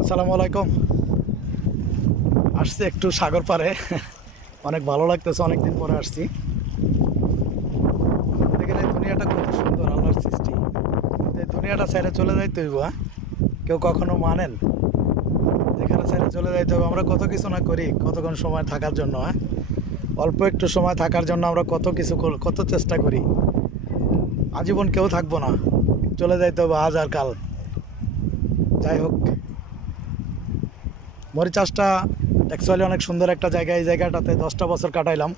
আসসালামু আলাইকুম। আসছি একটু সাগর পাড়ে, অনেক ভালো লাগতেছে, অনেকদিন পরে আসছি। দেখেন এই দুনিয়াটা কত সুন্দর, আল্লাহর সৃষ্টি। এই দুনিয়াটা ছেড়ে চলে যাইতে হইব, হ্যাঁ? কেউ কখনো মানেন যেখানে ছেড়ে চলে যাইতে হবে? আমরা কত কিছু না করি কতক্ষণ সময় থাকার জন্য, হ্যাঁ? অল্প একটু সময় থাকার জন্য আমরা কত কিছু কত চেষ্টা করি। আজীবন কেউ থাকবো না, চলে যাইতে হবে আজ আর কাল। যাই হোক, মরিচাষটা অ্যাকচুয়ালি অনেক সুন্দর একটা জায়গা। এই জায়গাটাতে 10টা বছর কাটাইলাম।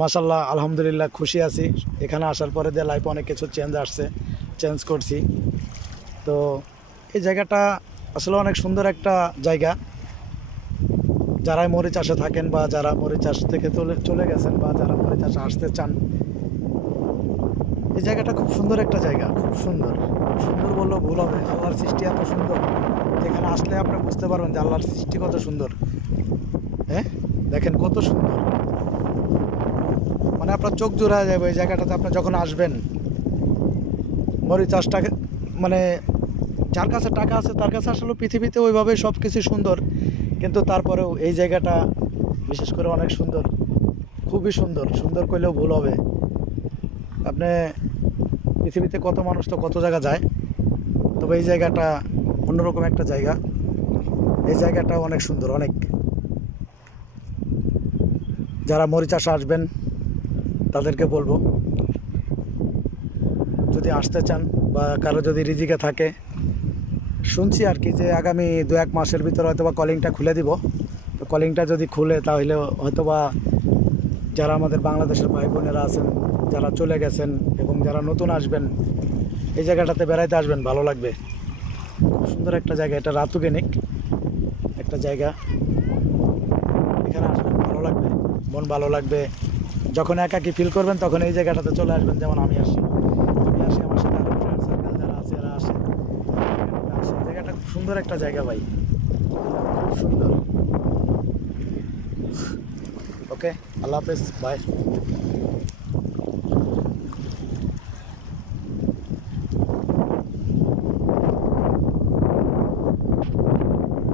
মাশাল্লাহ, আলহামদুলিল্লাহ, খুশি আছি। এখানে আসার পরে দিয়ে লাইফে অনেক কিছু চেঞ্জ করছি। তো এই জায়গাটা আসলে অনেক সুন্দর একটা জায়গা। যারা মরিচ চাষে থাকেন বা যারা মরিচ চাষ থেকে চলে গেছেন বা যারা মরিচ চাষে আসতে চান, এই জায়গাটা খুব সুন্দর একটা জায়গা। খুব সুন্দর, সুন্দর বললেও ভুল হবে। আল্লাহর সৃষ্টি এত সুন্দর, যেখানে আসলে আপনি বুঝতে পারবেন যে আল্লাহর সৃষ্টি কত সুন্দর। হ্যাঁ, দেখেন কত সুন্দর, মানে আপনার চোখ জোড়ায় যাবে এই জায়গাটাতে আপনি যখন আসবেন। মরিচ চাষটাকে মানে যার কাছে টাকা আছে তার কাছে আসলে পৃথিবীতে ওইভাবে সব কিছু সুন্দর, কিন্তু তারপরেও এই জায়গাটা বিশেষ করে অনেক সুন্দর, খুবই সুন্দর। সুন্দর করলেও ভুল হবে। আপনি পৃথিবীতে কত মানুষ তো কত জায়গা যায়, তবে এই জায়গাটা অন্যরকম একটা জায়গা। এই জায়গাটা অনেক সুন্দর, অনেক। যারা মরিচ চাষে আসবেন তাদেরকে বলবো, যদি আসতে চান বা কারো যদি রিজিকে থাকে, শুনছি আর কি যে আগামী 2-1 মাসের ভিতরে হয়তো বা কলিংটা খুলে দিব। তো কলিংটা যদি খুলে তাহলে হয়তো বা যারা আমাদের বাংলাদেশের ভাই বোনেরা আছেন, যারা চলে গেছেন এবং যারা নতুন আসবেন, এই জায়গাটাতে বেড়াইতে আসবেন, ভালো লাগবে। খুব সুন্দর একটা জায়গা, এটা রাতুগেনিক একটা জায়গা। এখানে আসবেন, ভালো লাগবে, মন ভালো লাগবে। যখন একাকী ফিল করবেন তখন এই জায়গাটাতে চলে আসবেন। যেমন আমি আসি, আমার সাথে আরও ফ্রেন্ড সার্কেল যারা আছে এরা আসে। এই জায়গাটা খুব সুন্দর একটা জায়গা ভাই, খুব সুন্দর। ওকে, আল্লাহ হাফেজ, বাই।